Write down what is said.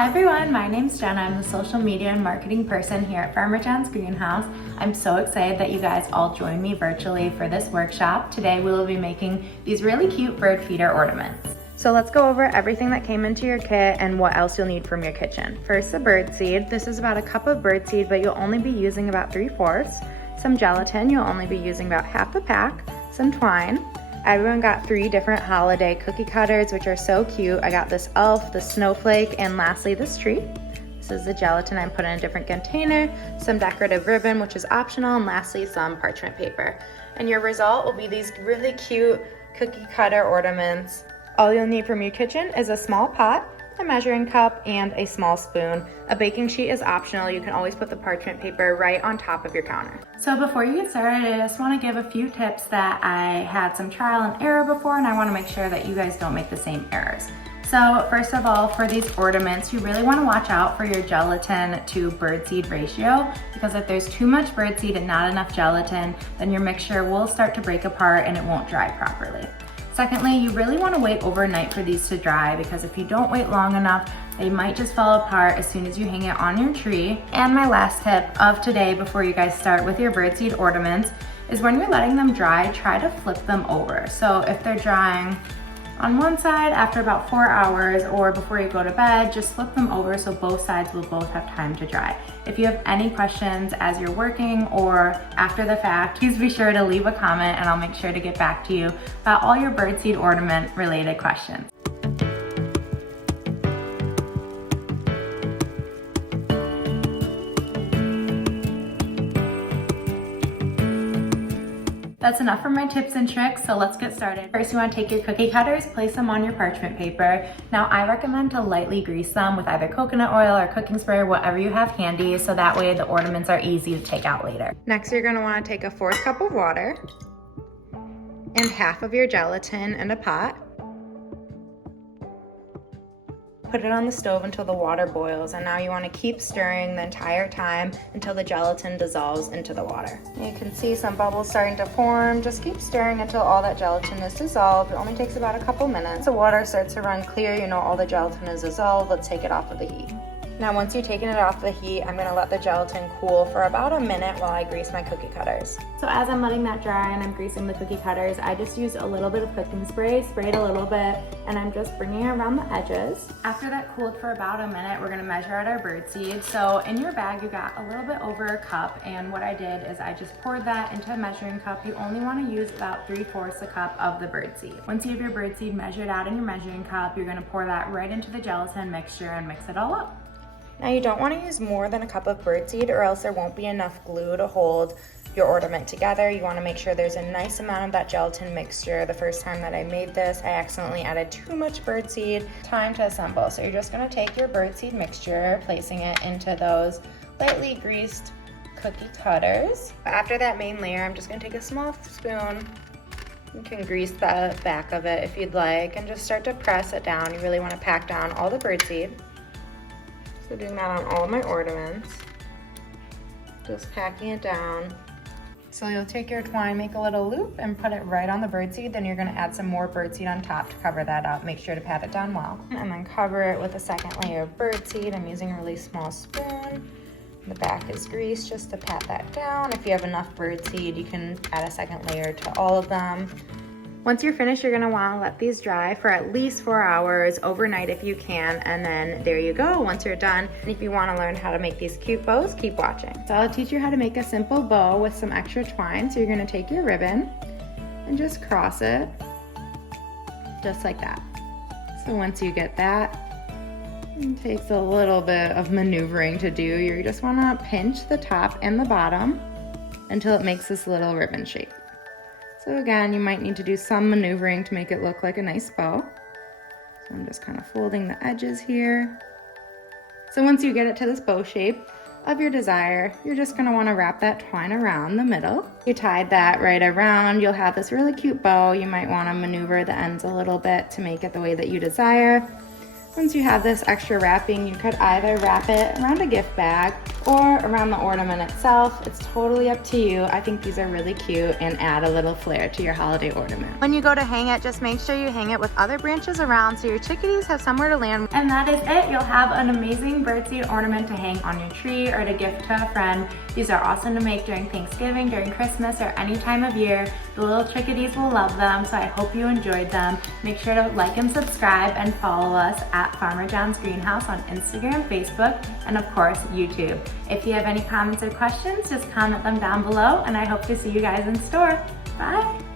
Hi everyone, my name's Jenna. I'm the social media and marketing person here at Farmer John's Greenhouse. I'm so excited that you guys all joined me virtually for this workshop. Today we will be making these really cute bird feeder ornaments. So let's go over everything that came into your kit and what else you'll need from your kitchen. First, the bird seed. This is about a cup of bird seed, but you'll only be using about 3/4. Some gelatin, you'll only be using about half a pack. Some twine. Everyone got 3 different holiday cookie cutters, which are so cute. I got this elf, the snowflake, and lastly this tree. This is the gelatin I put in a different container, some decorative ribbon, which is optional, and lastly some parchment paper. And your result will be these really cute cookie cutter ornaments. All you'll need from your kitchen is a small pot, a measuring cup, and a small spoon. A baking sheet is optional. You can always put the parchment paper right on top of your counter. So before you get started, I just want to give a few tips that I had some trial and error before, and I want to make sure that you guys don't make the same errors. So first of all, for these ornaments, you really want to watch out for your gelatin to birdseed ratio, because if there's too much birdseed and not enough gelatin, then your mixture will start to break apart and it won't dry properly. Secondly, you really want to wait overnight for these to dry, because if you don't wait long enough, they might just fall apart as soon as you hang it on your tree. And my last tip of today before you guys start with your birdseed ornaments is when you're letting them dry, try to flip them over. So if they're drying on one side after about 4 hours or before you go to bed, just flip them over so both sides will both have time to dry. If you have any questions as you're working or after the fact, please be sure to leave a comment and I'll make sure to get back to you about all your birdseed ornament related questions. That's enough for my tips and tricks, so let's get started. First, you want to take your cookie cutters, place them on your parchment paper. Now, I recommend to lightly grease them with either coconut oil or cooking spray or whatever you have handy, so that way the ornaments are easy to take out later. Next, you're going to want to take a 1/4 cup of water and half of your gelatin in a pot. Put it on the stove until the water boils, and now you want to keep stirring the entire time until the gelatin dissolves into the water. You can see some bubbles starting to form. Just keep stirring until all that gelatin is dissolved. It only takes about a couple minutes. The water starts to run clear, you know all the gelatin is dissolved. Let's take it off of the heat. Now once you've taken it off the heat, I'm gonna let the gelatin cool for about a minute while I grease my cookie cutters. So as I'm letting that dry and I'm greasing the cookie cutters, I just used a little bit of cooking spray, sprayed a little bit, and I'm just bringing it around the edges. After that cooled for about a minute, we're gonna measure out our bird seed. So in your bag, you got a little bit over a cup, and what I did is I just poured that into a measuring cup. You only wanna use about 3/4 a cup of the bird seed. Once you have your bird seed measured out in your measuring cup, you're gonna pour that right into the gelatin mixture and mix it all up. Now you don't want to use more than a cup of birdseed or else there won't be enough glue to hold your ornament together. You want to make sure there's a nice amount of that gelatin mixture. The first time that I made this, I accidentally added too much birdseed. Time to assemble. So you're just going to take your birdseed mixture, placing it into those lightly greased cookie cutters. After that main layer, I'm just going to take a small spoon. You can grease the back of it if you'd like and just start to press it down. You really want to pack down all the birdseed. So doing that on all of my ornaments, just packing it down. So you'll take your twine, make a little loop and put it right on the birdseed. Then you're gonna add some more birdseed on top to cover that up. Make sure to pat it down well. And then cover it with a second layer of birdseed. I'm using a really small spoon. The back is greased just to pat that down. If you have enough birdseed, you can add a second layer to all of them. Once you're finished, you're gonna wanna let these dry for at least 4 hours, overnight if you can, and then there you go, once you're done. And if you wanna learn how to make these cute bows, keep watching. So I'll teach you how to make a simple bow with some extra twine. So you're gonna take your ribbon and just cross it, just like that. So once you get that, it takes a little bit of maneuvering to do. You just wanna pinch the top and the bottom until it makes this little ribbon shape. So again, you might need to do some maneuvering to make it look like a nice bow. So I'm just kind of folding the edges here. So once you get it to this bow shape of your desire, you're just gonna wanna wrap that twine around the middle. You tied that right around, you'll have this really cute bow. You might wanna maneuver the ends a little bit to make it the way that you desire. Once you have this extra wrapping, you could either wrap it around a gift bag or around the ornament itself. It's totally up to you. I think these are really cute and add a little flair to your holiday ornament. When you go to hang it, just make sure you hang it with other branches around so your chickadees have somewhere to land. And that is it. You'll have an amazing birdseed ornament to hang on your tree or to gift to a friend. These are awesome to make during Thanksgiving, during Christmas, or any time of year. The little chickadees will love them, so I hope you enjoyed them. Make sure to like and subscribe and follow us at Farmer John's Greenhouse on Instagram, Facebook, and of course, YouTube. If you have any comments or questions, just comment them down below, and I hope to see you guys in store. Bye!